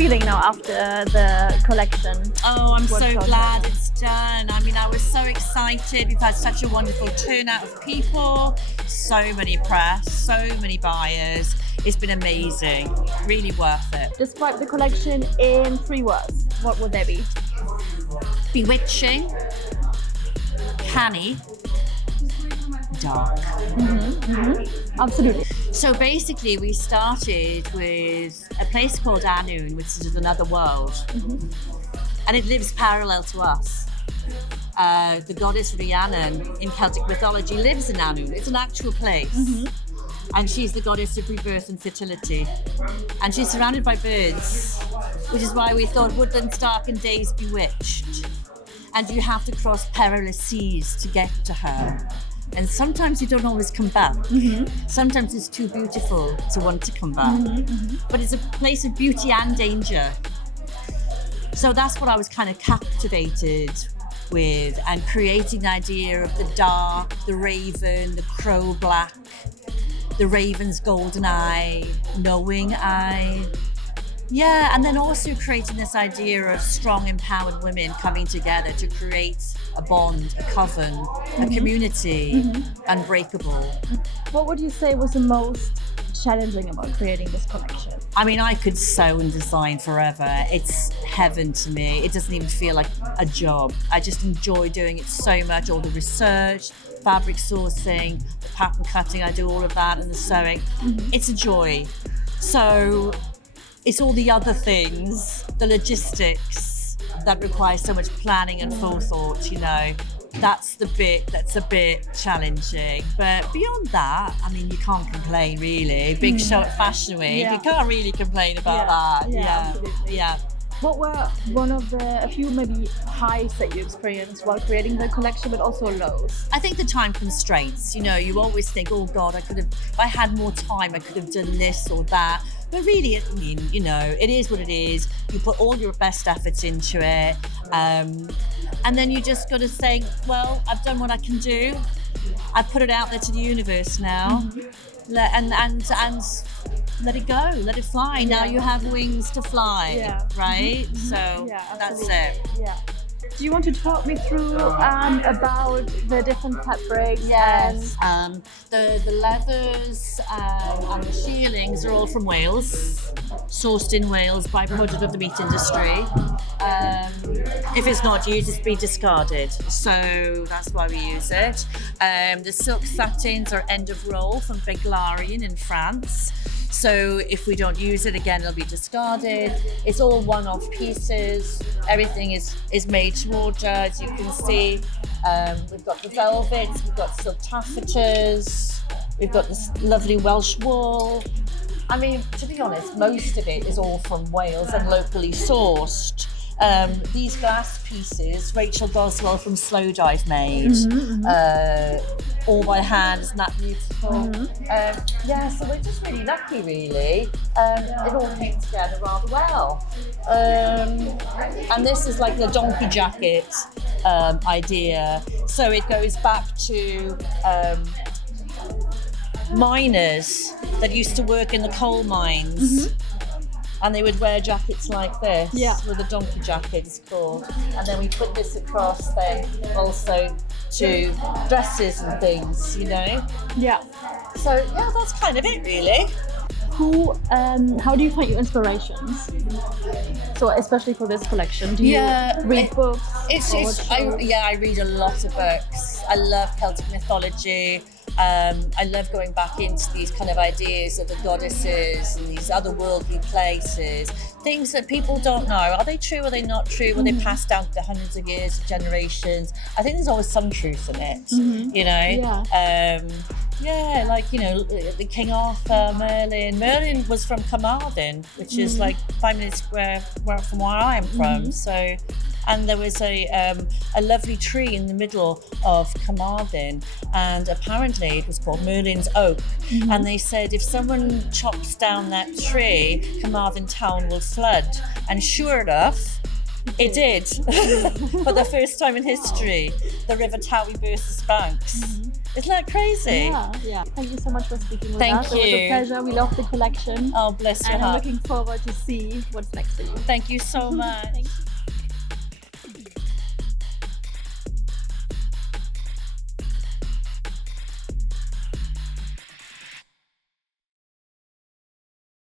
feeling now after the collection? Oh, I'm so Workshop. glad it's done. I mean, I was so excited. We've had such a wonderful turnout of people, so many press, so many buyers. It's been amazing, really worth it. Describe the collection in 3 words. What would they be? Bewitching, canny, dark. Absolutely. So basically we started with a place called Annwn, which is another world. And it lives parallel to us. The goddess Rhiannon in Celtic mythology lives in Annwn. It's an actual place. And she's the goddess of rebirth and fertility. And she's surrounded by birds, which is why we thought woodlands dark and days bewitched. And you have to cross perilous seas to get to her. And sometimes you don't always come back. Sometimes it's too beautiful to want to come back. But it's a place of beauty and danger. So that's what I was kind of captivated with, and creating the idea of the dark, the raven, the crow black, the raven's golden eye, knowing eye. Yeah, and then also creating this idea of strong, empowered women coming together to create a bond, a coven, a community, unbreakable. What would you say was the most challenging about creating this collection? I mean, I could sew and design forever. It's heaven to me. It doesn't even feel like a job. I just enjoy doing it so much, all the research, fabric sourcing, the pattern cutting, I do all of that, and the sewing. It's a joy. So it's all the other things, the logistics that require so much planning and forethought, you know. That's the bit that's a bit challenging. But beyond that, I mean, you can't complain really. Big show at Fashion Week, you can't really complain about that. Absolutely. Yeah. What were one of a few maybe highs that you experienced while creating the collection, but also lows? I think the time constraints, you know, you always think, oh God, if I had more time, I could have done this or that. But really, I mean, you know, it is what it is. You put all your best efforts into it. And then you just got to think, well, I've done what I can do. I put it out there to the universe now. And let it go, let it fly. Now you have wings to fly, right? So that's it. Yeah. Do you want to talk me through about the different fabrics? Yes. The leathers and the shearlings are all from Wales, sourced in Wales, byproduct of the meat industry. If it's not used, it's been discarded. So that's why we use it. The silk satins are end of roll from Beglarian in France. So if we don't use it again, it'll be discarded. It's all one-off pieces. Everything is made to order, as you can see. We've got the velvets, we've got silk taffetas, we've got this lovely Welsh wool. I mean, to be honest, most of it is all from Wales and locally sourced. These glass pieces, Rachel Boswell from Slow Dive made, all by hand, isn't that beautiful? So we're just really lucky, really. It all came together rather well. And this is like the donkey jacket idea. So it goes back to miners that used to work in the coal mines. And they would wear jackets like this, with a donkey jacket, it's called. And then we put this across then also to dresses and things, you know? Yeah. So yeah, that's kind of it really. How do you find your inspirations? So especially for this collection, do you read books? I read a lot of books. I love Celtic mythology. I love going back into these kind of ideas of the goddesses and these otherworldly places, things that people don't know. Are they true? Are they not true? Were they passed down for hundreds of years, generations? I think there's always some truth in it, you know? Like, you know, the King Arthur, Merlin. Merlin was from Carmarthen, which is like 5 minutes from where I am from. So, and there was a lovely tree in the middle of Carmarthen, and apparently it was called Merlin's Oak. And they said if someone chops down that tree, Carmarthen town will flood. And sure enough, It did. For the first time in history, the River Towie burst its banks. Isn't that crazy? Yeah. Thank you so much for speaking with Thank us. you. It was a pleasure. We love the collection. Oh, bless your And I'm heart. looking forward to see what's next for you. Thank you so much. Thank you.